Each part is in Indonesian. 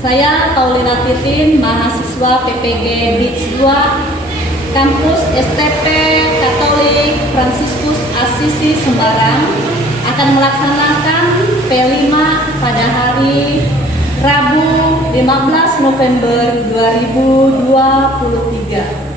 Saya Paulina Titin, mahasiswa PPG BITS 2, kampus STP Katolik Fransiskus Asisi Sembarang, akan melaksanakan P5 pada hari Rabu 15 November 2023.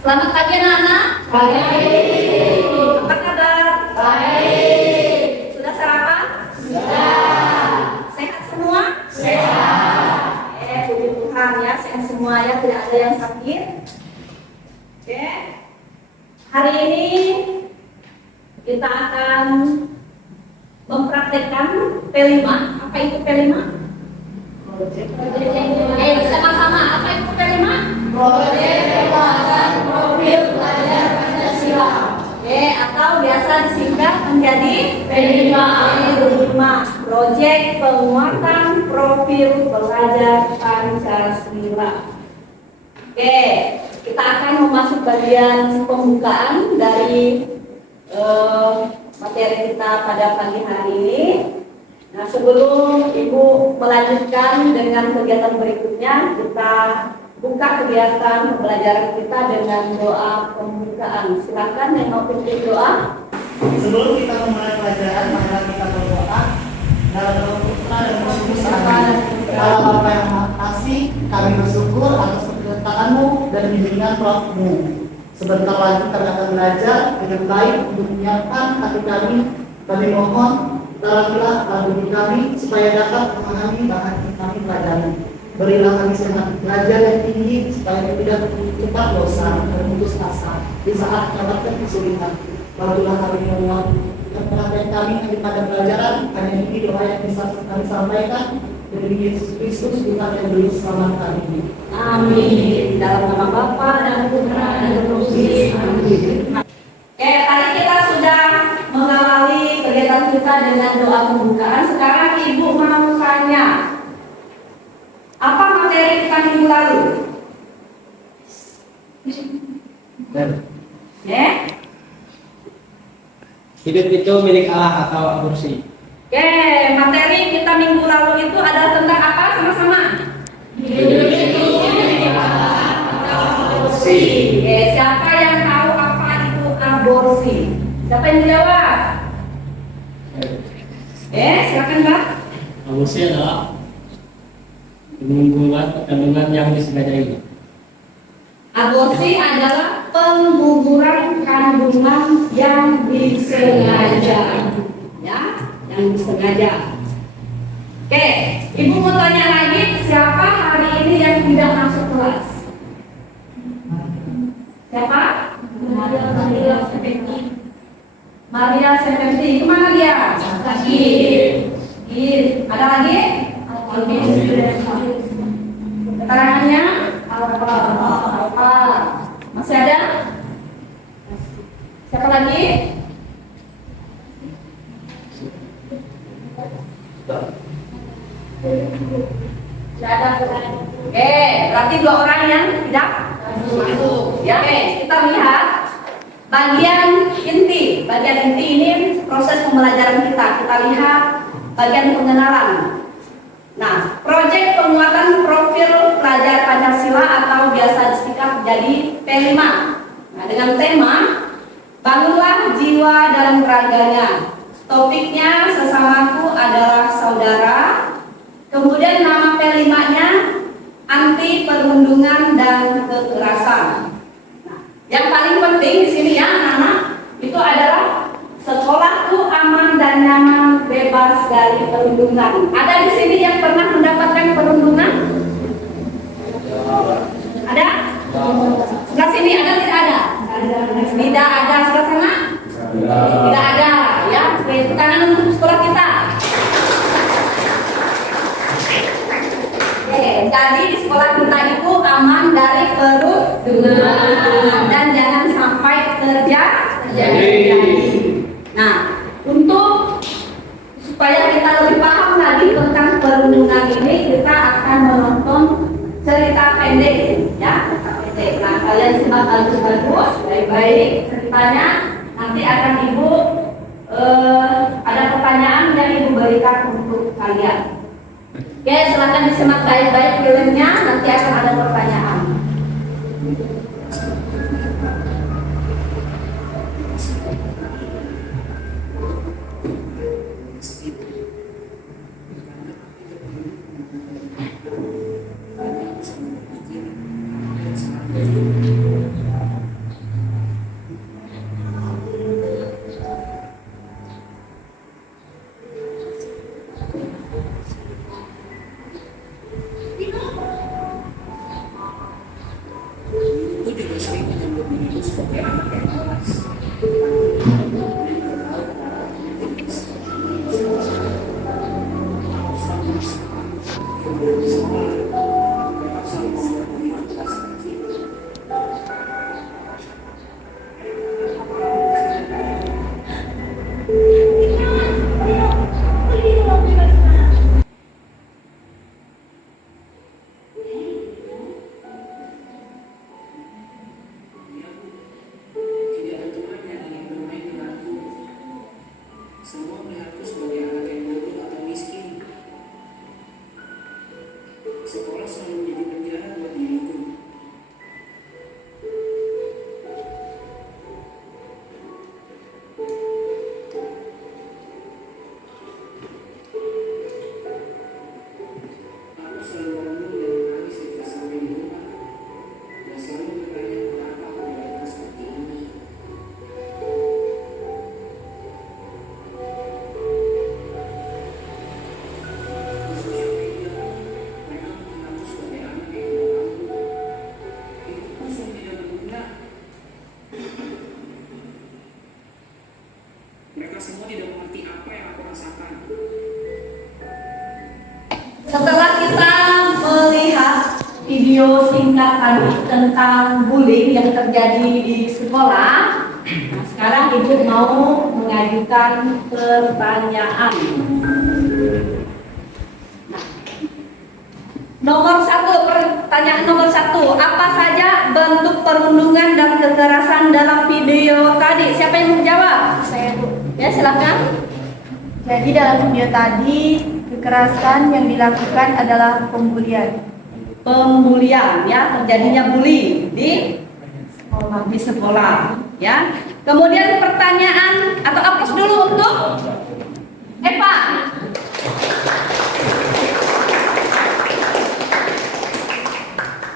Selamat pagi anak-anak. Baik. Apa kabar? Baik. Sudah sarapan? Sudah. Sehat semua? Sehat. Puji Tuhan ya, sehat semua ya, tidak ada yang sakit. Oke. Hari ini kita akan mempraktekkan P5. Apa itu P5? Sama-sama. Apa itu P5? Proyek Penguatan Profil Pelajar Pancasila. Atau biasa disingkat menjadi P5. Proyek Penguatan Profil Pelajar Pancasila. Kita akan memasuki bagian pembukaan dari materi kita pada pagi hari ini. Nah, sebelum Ibu melanjutkan dengan kegiatan berikutnya, kita buka kegiatan pembelajaran kita dengan doa pembukaan. Silakan yang mau pimpin doa. Sebelum kita memulai pelajaran, mari kita berdoa. Dalam nama Putra dan Roh Kudus. Allah Bapa yang Maha Kasih, kami bersyukur atas penyertaan-Mu dan bimbingan Roh-Mu. Sebentar lagi kami akan belajar dengan baik untuk menyiapkan hati kami. Kami mohon teranglah bagi kami supaya dapat memahami bahan yang kami pelajari. Berilah kami semangat belajar yang tinggi supaya kami tidak cepat bosan dan putus asa di saat mendapatkan kesulitan. Bantulah kami semua perhatian kami pada pelajaran. Hanya ini doa yang bisa kami sampaikan dari Yesus Kristus Tuhan yang beri selamat kami. Amin. Dalam nama Bapa dan Putra dan Roh Kudus. Amin. Tadi kita sudah mengawali kegiatan kita dengan doa pembukaan. Sekarang Ibu mau tanya, apa materi kita minggu lalu? Hidup itu milik Allah atau aborsi. Materi kita minggu lalu itu adalah tentang apa sama-sama? Hidup itu milik Allah atau aborsi. Siapa yang tahu apa itu aborsi? Siapa yang jawab? Silakan Mbak. Aborsi adalah pengguguran kandungan yang disengajai. Aborsi adalah pengguguran kandungan yang disengaja, ya, yang disengaja. Ibu mau tanya lagi, siapa hari ini yang tidak masuk kelas? Siapa? Maria Sepenti. Kemana dia? Sakit. Ada lagi? Keterangannya? Apa? Masih ada? Siapa lagi? Berarti 2 orang yang tidak masuk. Ya, oke. Kita lihat bagian inti. Bagian inti ini proses pembelajaran kita. Kita lihat bagian pengenalan. Nah, proyek penguatan profil pelajar Pancasila atau biasa disingkat jadi P5. Nah, dengan tema bangunlah jiwa dalam raganya. Topiknya sesamaku adalah saudara. Kemudian nama P5-nya anti perundungan dan kekerasan. Nah, yang paling penting di sini ya anak-anak itu adalah sekolahku aman dan nyaman, bebas dari perundungan. Ada di sini yang pernah mendapatkan perundungan? Ada? Sebelah sini ada tidak ada? Tidak ada. Sebelah sana? Tidak ada. Ya, tepuk tangan untuk sekolah kita. Jadi di sekolah kita itu aman dari perundungan dan jangan sampai terjadi. Nah, untuk supaya kita lebih paham lagi tentang perundungan ini, kita akan menonton cerita pendek, ya, cerita pendek. Nah, kalian simak bagus-bagus, baik-baik ceritanya. Nanti akan ibu ada pertanyaan yang ibu berikan untuk kalian. Oke, silakan disimak baik-baik filmnya. Nanti akan ada pertanyaan. Setelah kita melihat video singkat tadi tentang bullying yang terjadi di sekolah, nah sekarang ibu mau mengajukan pertanyaan. Pertanyaan nomor satu, apa saja bentuk perundungan dan kekerasan dalam video tadi? Siapa yang menjawab? Saya, Bu. Ya, silakan. Jadi dalam video tadi kekerasan yang dilakukan adalah pembulian. Pembulian, ya, terjadinya bully di sekolah, ya. Kemudian pertanyaan atau aplaus dulu untuk Eva.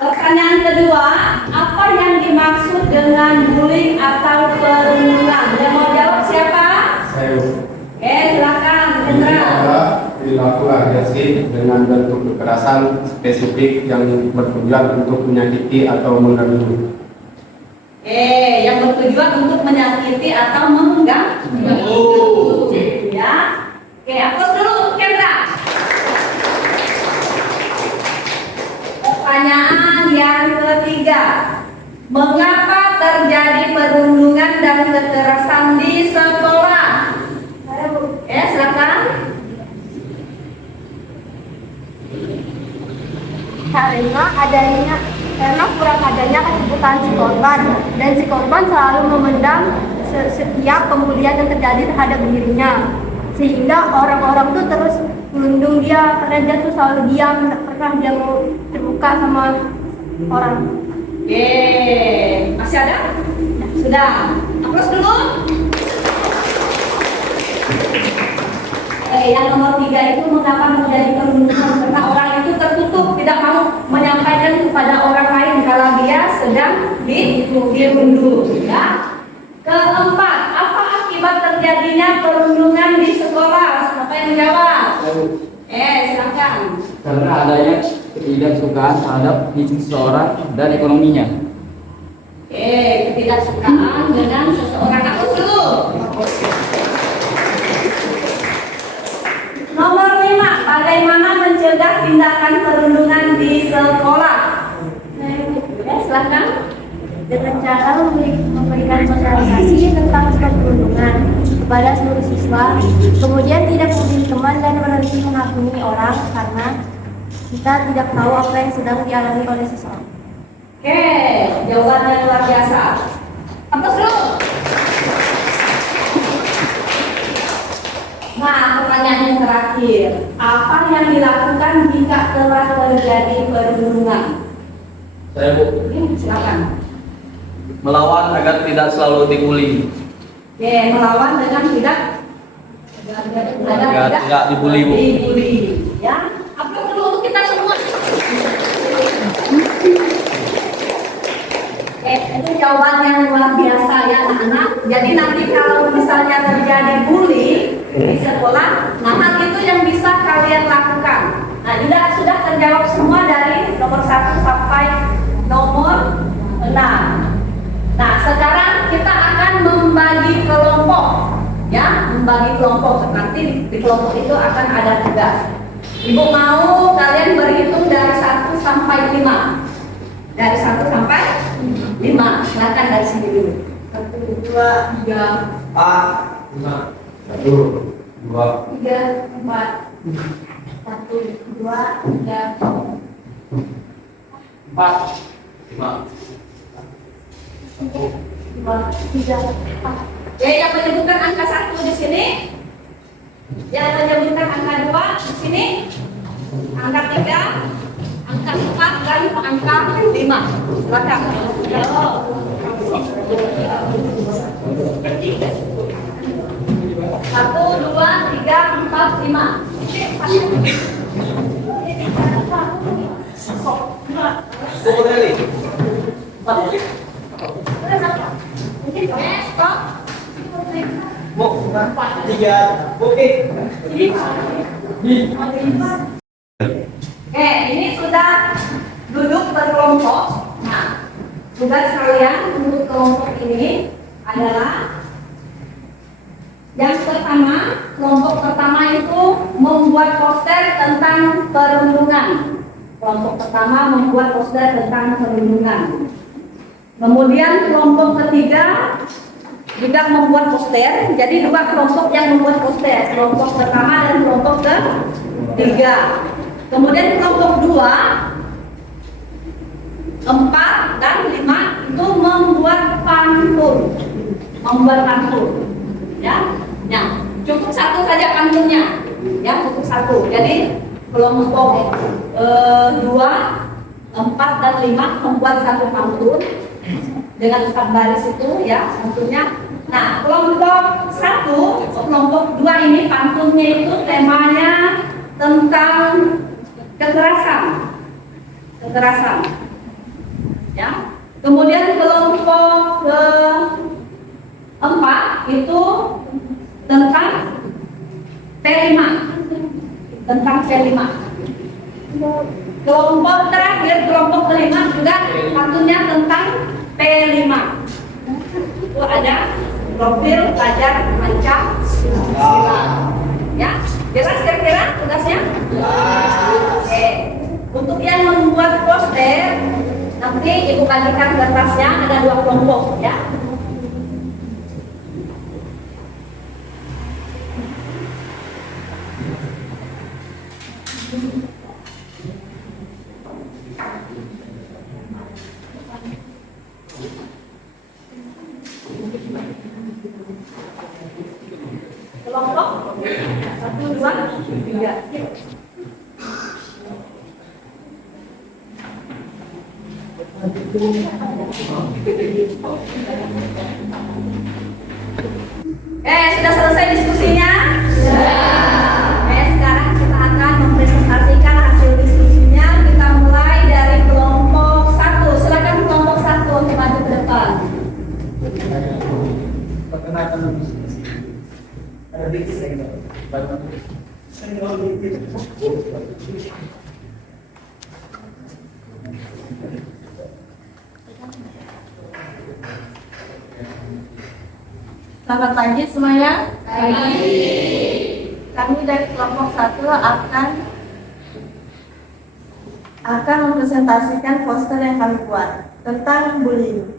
Pertanyaan kedua, apa yang dimaksud dengan bullying atau perundungan? Yang mau jawab siapa? Saya. Silakan, Ini Hendra. adalah perilaku agresif dengan bentuk kekerasan spesifik yang bertujuan untuk menyakiti atau mengganggu. Yang bertujuan untuk menyakiti atau mengganggu. Ya. Aplaus dulu untuk Kendra. Pertanyaan yang ketiga, mengapa terjadi perundungan dan kekerasan di sekolah? Silakan. Hari karena kurang adanya kecukupan si korban, dan si korban selalu memendam setiap pembulian yang terjadi terhadap dirinya, sehingga orang-orang tuh terus melindung dia karena dia tuh selalu diam, tidak pernah dia mau terbuka sama orang. Masih ada? Sudah. Aplaus dulu. Yang nomor 3 itu mengapa menjadi perundungan? Karena orang itu tertutup, tidak mau menyampaikan kepada orang lain kalau dia sedang dirundung. Ya. Keempat, apa akibat terjadinya perundungan di sekolah? Siapa yang menjawab? Silakan. Karena adanya ketidaksukaan terhadap diri seseorang dan ekonominya. Ketidaksukaan dengan seseorang. Aku dulu. Nomor 5, bagaimana mencegah tindakan perundungan di sekolah? Silakan. Dengan cara memberikan sosialisasi tentang perundungan kepada seluruh siswa, kemudian tidak menjadi teman dan berhenti menghakimi orang karena kita tidak tahu apa yang sedang dialami oleh seseorang. Jawabannya luar biasa. Apa dulu? Nah, pertanyaan yang terakhir, apa yang dilakukan jika telah terjadi perundungan? Saya Bu, Silakan. melawan agar tidak selalu dibully. Melawan dengan tidak Agar tidak dibully, Bu. Ya, apa dulu untuk kita semua? Itu jawaban yang luar biasa ya anak-anak. Jadi nanti kalau misalnya terjadi bully di sekolah, nah hal itu yang bisa kalian lakukan. Nah, sudah terjawab semua dari nomor 1 sampai nomor 6. Nah, sekarang kita akan membagi kelompok, ya, membagi kelompok. Nanti di kelompok itu akan ada tugas. Ibu mau kalian berhitung dari 1 sampai 5. Dari 1 sampai 5. Silakan dari sini dulu. 1, 2, 3, 1, 2, 3, 4. 1, 2, 3, 4, 5. 2, 3, 4. Yang menyebutkan angka 1 di sini, yang menyebutkan angka 2 di sini, angka 3, angka 4 dan angka 5. Silakan. 1, 2, 3, 4, 5. Stop. Ini sudah duduk berkelompok. Nah, tugas kalian untuk kelompok ini adalah yang pertama, kelompok pertama itu membuat poster tentang perundungan. Kelompok pertama membuat poster tentang perundungan. Kemudian kelompok ketiga juga membuat poster. Jadi 2 kelompok yang membuat poster, kelompok pertama dan kelompok ketiga. Kemudian kelompok 2, 4 dan 5 itu membuat pantun. Ya. Nah, cukup 1 saja pantunnya. Ya, cukup 1. Jadi kelompok 2, 4 dan 5 membuat 1 pantun dengan 4 baris itu ya pantunnya. Nah, kelompok 1, kelompok 2 ini pantunnya itu temanya tentang kekerasan. Ya. Kemudian kelompok ke-4 itu tentang P5. Kelompok terakhir, kelompok ke-5 juga pantunnya tentang P5. Itu ada profil pelajar Pancasila. Ya, jelas kira-kira tugasnya? Oke. Untuk yang membuat poster, nanti ibu bagikan kertasnya, ada 2 kelompok ya. kelompok 1, 2, 3. Sudah selesai diskusinya? Sekarang kita akan mempresentasikan hasil diskusinya. Kita mulai dari kelompok 1. Silakan kelompok 1 untuk maju ke depan. Selamat pagi semuanya. Kami dari kelompok 1 akan mempresentasikan poster yang kami buat tentang bullying.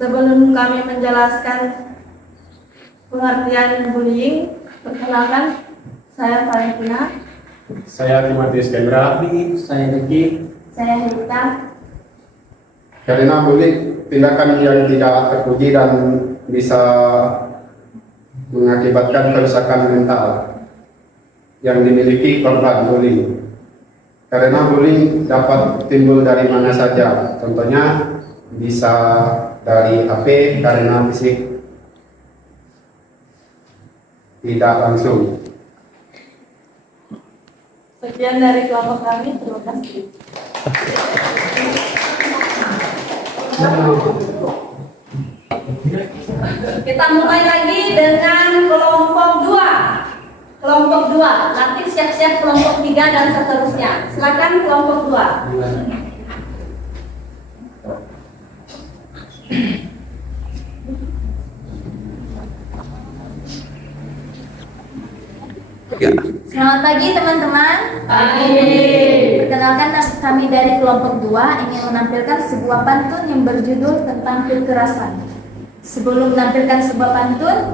Sebelum kami menjelaskan pengertian bullying, perkenalkan saya Valentina, Saya Timotius Kendra. Saya Riki. saya Rita. Karena bullying tindakan yang tidak terpuji dan bisa mengakibatkan kerusakan mental yang dimiliki korban bullying. Karena bullying dapat timbul dari mana saja, contohnya bisa dari HP karena fisik tidak langsung. Sekian dari kelompok kami, terima kasih. Kita mulai lagi dengan kelompok 2. Kelompok 2, nanti siap-siap kelompok 3 dan seterusnya. Silakan kelompok 2. Selamat pagi teman-teman. Perkenalkan kami dari kelompok 2 ingin menampilkan sebuah pantun yang berjudul tentang kekerasan. Sebelum menampilkan sebuah pantun,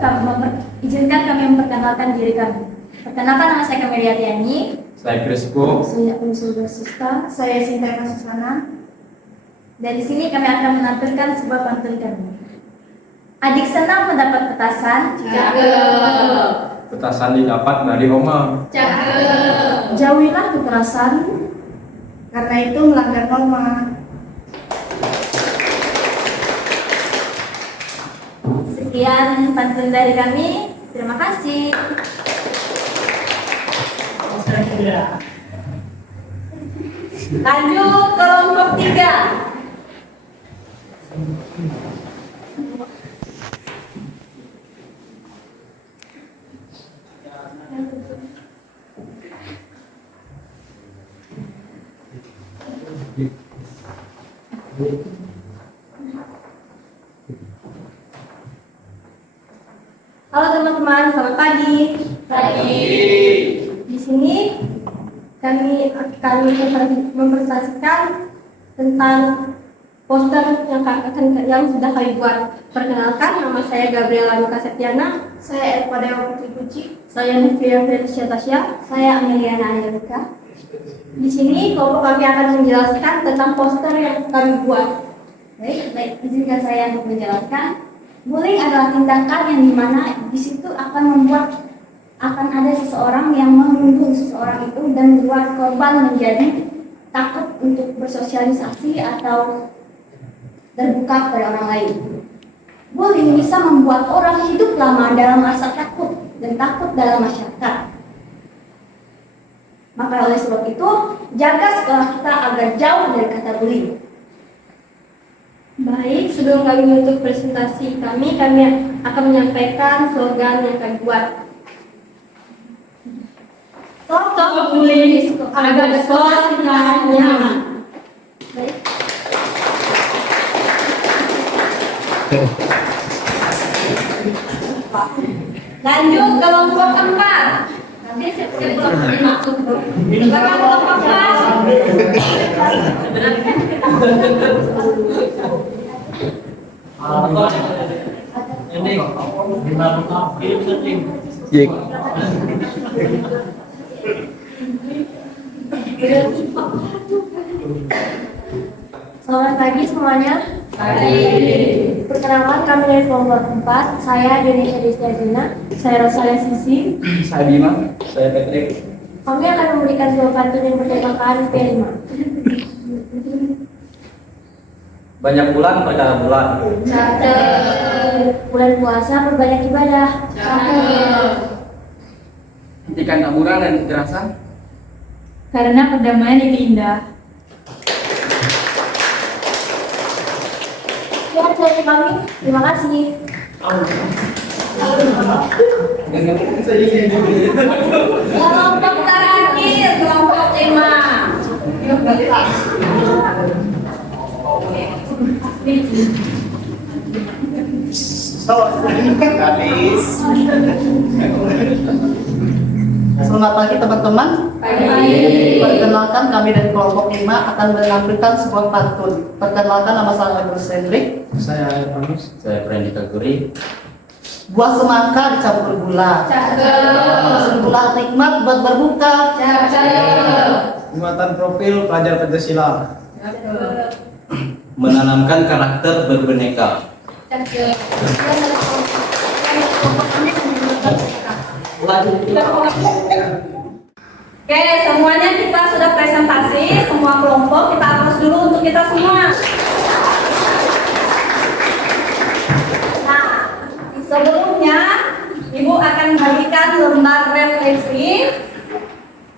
izinkan kami memperkenalkan diri kami. Perkenalkan, nama saya Kamelia Tiani. Saya Crispo. Saya Usulda Sista, saya Sinta Susana. Dan di sini kami akan menampilkan sebuah pantun kami. Adik senang mendapat petasan. Petasan didapat dari Oma. Jauhilah kekerasan, karena itu melanggar norma. Sekian pantun dari kami. Terima kasih. Lanjut kelompok 3. Halo teman-teman, selamat pagi. Di sini kami akan mempresentasikan tentang poster yang sudah kami buat. Perkenalkan, nama saya Gabriela Luka Septiana, saya Elpa Dewa Putri Puji, saya Nivia Felicia Tasya, saya Ameliana Angelika. Di sini kelompok kami akan menjelaskan tentang poster yang kami buat. Baik, izinkan saya untuk menjelaskan. Bullying adalah tindakan yang dimana di situ akan ada seseorang yang menuduh seseorang itu dan membuat korban menjadi takut untuk bersosialisasi atau terbuka kepada orang lain. Bullying bisa membuat orang hidup lama dalam rasa takut dan takut dalam masyarakat. Maka oleh sebab itu, jaga sekolah kita agar jauh dari kata bullying. Baik, sebelum kami menutup presentasi kami akan menyampaikan slogan yang kami buat. Stop bullying agar sekolah kita nyaman. Baik. Lanjut kelompok 4. Nanti siap-siap kelompok 5. Silakan kelompok 4. Selamat pagi semuanya. Perkenalkan, kami dari kelompok 4. Saya Denisha Destiazina. Saya Rosalia Sisi. Saya Bima. Saya Patrick. Kami akan memberikan sebuah pantun yang bertemakan P5. Banyak bulan pada bulan. Bulan puasa berbanyak ibadah. Hentikan taburan dan kekerasan. Karena perdamaian itu indah. Sekian dari kami. Terima kasih. Kelompok terakhir, kelompok 5. Habis. Selamat pagi teman-teman. Perkenalkan, kami dari kelompok 5 akan menampilkan sebuah pantun. Perkenalkan, nama saya Agus Hendrik. Saya Panus. Saya Prendika Guri. Buah semangka dicampur gula. Gula nikmat buat berbuka. Muatan profil pelajar Pancasila. Menanamkan karakter berbineka. Oke, semuanya kita sudah presentasi, semua kelompok. Kita aplaus dulu untuk kita semua. Nah, sebelumnya Ibu akan bagikan lembar refleksi.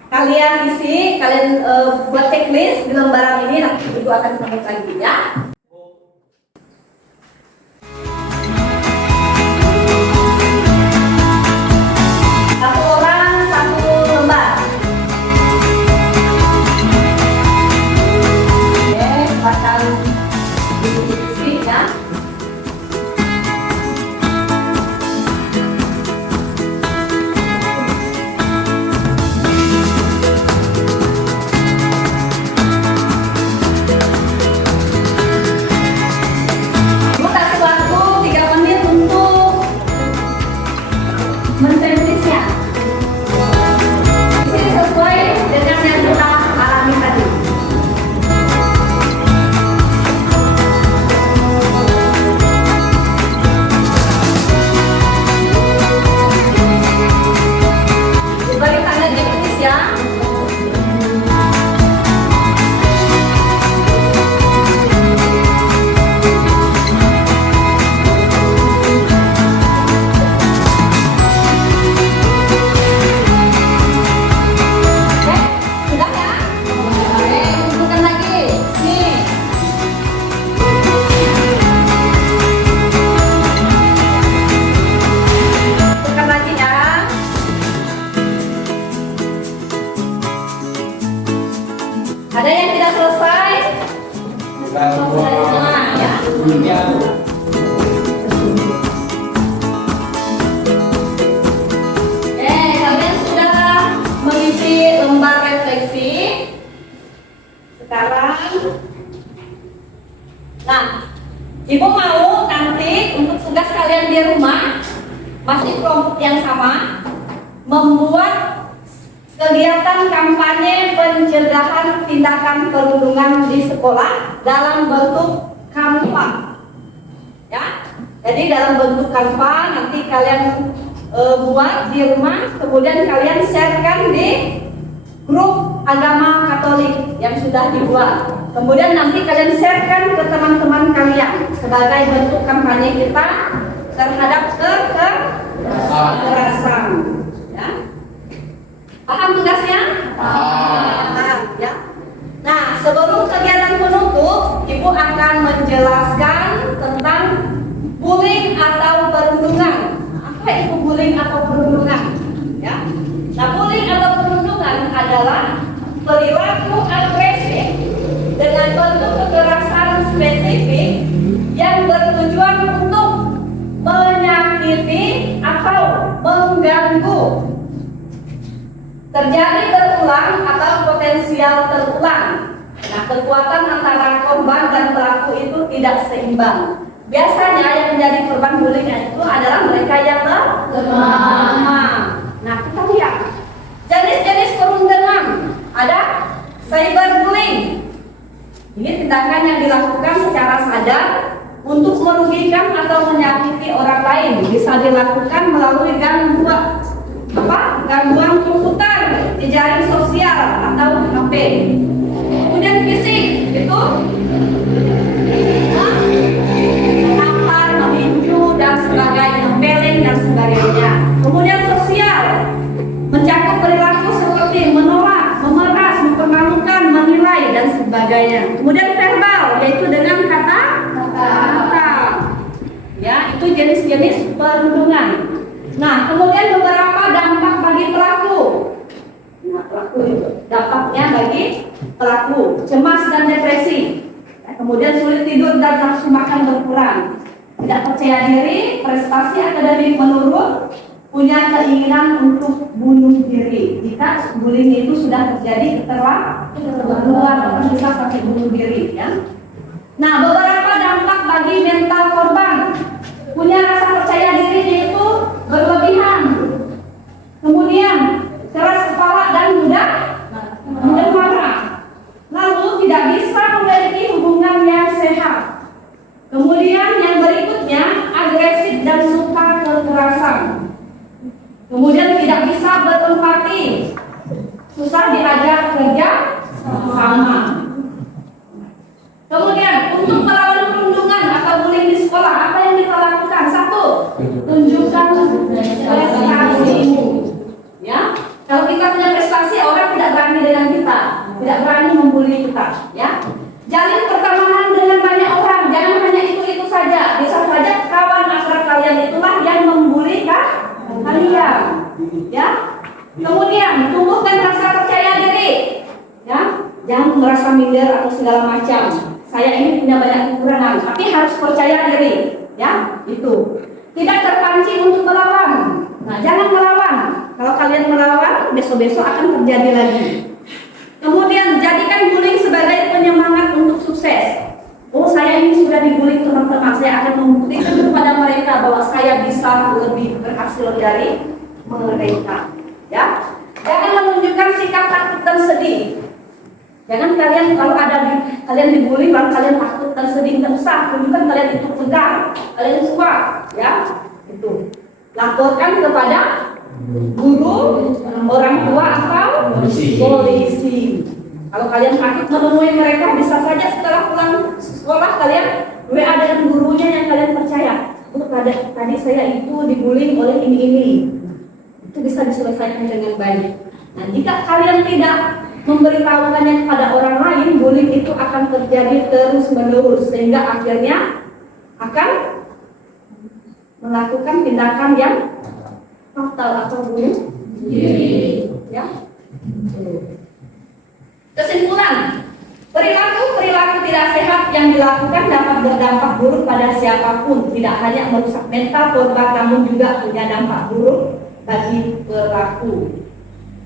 Kalian isi, kalian buat checklist di lembaran ini, nanti Ibu akan sebut lagi ya. Satu orang, satu lembar. Oke, silakan diisi ya. Bu kasih waktu 3 menit untuk mentenisnya. Ini sesuai dengan yang kita alami tadi. Diberi tanda ditulis ya. Oke, sudah ya? Oke, tunjukkan lagi. Nih. Tunjukkan lagi ya. Ada yang tidak selesai? Selesai semua ya. Kalian sudah mengisi lembar refleksi. Sekarang, nah, Ibu mau nanti untuk tugas kalian di rumah, masih kelompok yang sama, membuat kegiatan kampanye pencegahan tindakan perundungan di sekolah dalam bentuk kanva. Ya, jadi dalam bentuk kanva nanti kalian buat di rumah, kemudian kalian sharekan di grup agama Katolik yang sudah dibuat. Kemudian nanti kalian sharekan ke teman-teman kalian sebagai bentuk kampanye kita terhadap kekerasan. Ya. Paham tugasnya? Paham ya. Nah, sebelum kegiatan penutup, Ibu akan menjelaskan tentang bullying atau perundungan. Apa itu bullying atau perundungan? Ya. Nah, bullying atau perundungan adalah perilaku agresif dengan bentuk kekerasan spesifik yang bertujuan untuk menyakiti atau mengganggu, terjadi berulang atau potensial terulang. Nah, kekuatan antara korban dan pelaku itu tidak seimbang. Biasanya yang menjadi korban bullying itu adalah mereka yang lemah. Nah, kita lihat jenis-jenis perundungan. Ada cyberbullying. Ini tindakan yang dilakukan secara sadar atau menyakiti orang lain bisa dilakukan melalui gangguan komputer, jejaring sosial atau HP. Kemudian fisik itu menampar, meninju dan sebagainya, memeling dan sebagainya. Kemudian sosial mencakup perilaku seperti menolak, memeras, mempermalukan, menilai dan sebagainya. Kemudian verbal yaitu dengan kata-kata. Ya, itu jenis-jenis perundungan. Nah, kemudian beberapa dampak bagi pelaku. Nah, pelaku itu dampaknya bagi pelaku cemas dan depresi. Ya, kemudian sulit tidur dan nafsu makan berkurang. Tidak percaya diri, prestasi akademik menurun, punya keinginan untuk bunuh diri. Jika bullying itu sudah terjadi keterlaluan, bisa sampai bunuh diri. Ya. Nah, beberapa dampak bagi mental korban. Punya rasa percaya diri yaitu berlebihan. Kemudian keras kepala dan mudah marah. Lalu tidak bisa memiliki hubungan yang sehat. Kemudian yang berikutnya agresif dan suka kekerasan. Kemudian tidak bisa berempati, susah diajak kerja sama. Kemudian untuk melawan perundungan atau bullying di sekolah, apa yang kita lakukan? Satu, tunjukkan prestasimu. Ya, kalau kita punya prestasi, orang tidak berani dengan kita, tidak berani membuli kita. Ya, jalin pertemanan dengan banyak orang, jangan hanya itu saja. Bisa saja kawan akrab kalian itulah yang membuli kalian. Ya, kemudian tumbuhkan rasa percaya diri. Ya, jangan merasa minder atau segala macam. Saya ini punya banyak kekurangan, tapi harus percaya diri, ya, itu. Tidak terpancing untuk melawan. Nah, jangan melawan. Kalau kalian melawan, besok-besok akan terjadi lagi. Kemudian, jadikan bullying sebagai penyemangat untuk sukses. Oh, saya ini sudah dibully teman-teman, saya akan membuktikan kepada mereka bahwa saya bisa lebih berhasil dari mereka. Ya, jangan menunjukkan sikap takut dan sedih. Jangan kalian kalau kalian dibully baru kalian takut dan sedih, tidak usah. Tunjukkan kalian itu tegar, kalian kuat, ya. Itu. Laporkan kepada guru, orang tua atau polisi. Kalau kalian takut menemui mereka, bisa saja setelah pulang sekolah kalian WA dengan gurunya yang kalian percaya. Oh, tadi saya itu dibully oleh ini. Itu bisa diselesaikan dengan baik. Nah, jika kalian tidak memberitahukannya kepada orang lain, bullying itu akan terjadi terus-menerus sehingga akhirnya akan melakukan tindakan yang fatal atau bunuh diri. Ya. Kesimpulan, perilaku tidak sehat yang dilakukan dapat berdampak buruk pada siapapun, tidak hanya merusak mental korban namun juga punya dampak buruk bagi pelaku.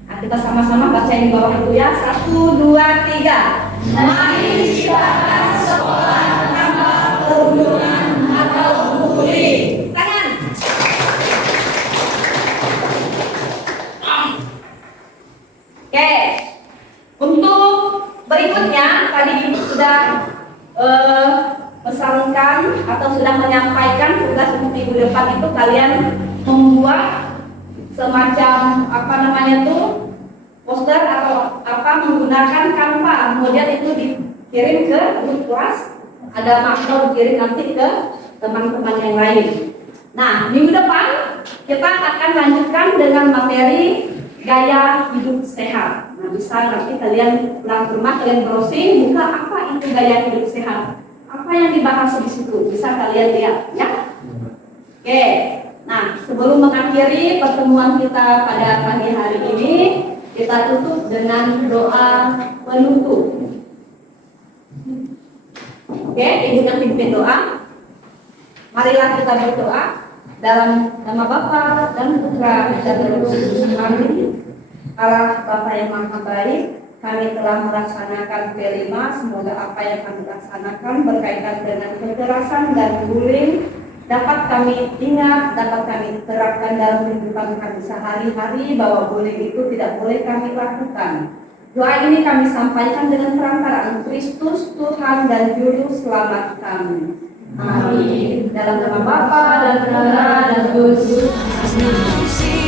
Nah, kita sama-sama baca yang di bawah itu ya. 1, 2, 3. Mari ciptakan sekolah tanpa perundungan atau bullying. Tangan. Oke. Untuk berikutnya, tadi Ibu sudah pesankan atau sudah menyampaikan tugas untuk minggu depan itu kalian membuat semacam poster atau menggunakan Canva, kemudian itu dikirim ke grup kelas, ada makro dikirim nanti ke teman-teman yang lain. Nah, minggu depan kita akan lanjutkan dengan materi gaya hidup sehat. Nah, bisa nanti kalian pulang ke rumah, kalian browsing, buka apa itu gaya hidup sehat, apa yang dibahas di situ, bisa kalian lihat ya. Oke. Nah, sebelum mengakhiri pertemuan kita pada pagi hari ini, kita tutup dengan doa penutup. Oke, Ibu yang pimpin doa. Marilah kita berdoa dalam nama Bapa dan Putra dan Roh Kudus. Amin. Allah Bapa yang Maha Baik, kami telah melaksanakan P5. Semoga apa yang kami laksanakan berkaitan dengan kekerasan dan bullying dapat kami ingat, dapat kami terapkan dalam kehidupan kami sehari-hari, bahwa bullying itu tidak boleh kami lakukan. Doa ini kami sampaikan dengan perantaraan Kristus, Tuhan dan Juru Selamat kami. Amin. Dalam nama Bapa dan Putra dan Roh Kudus. Amin.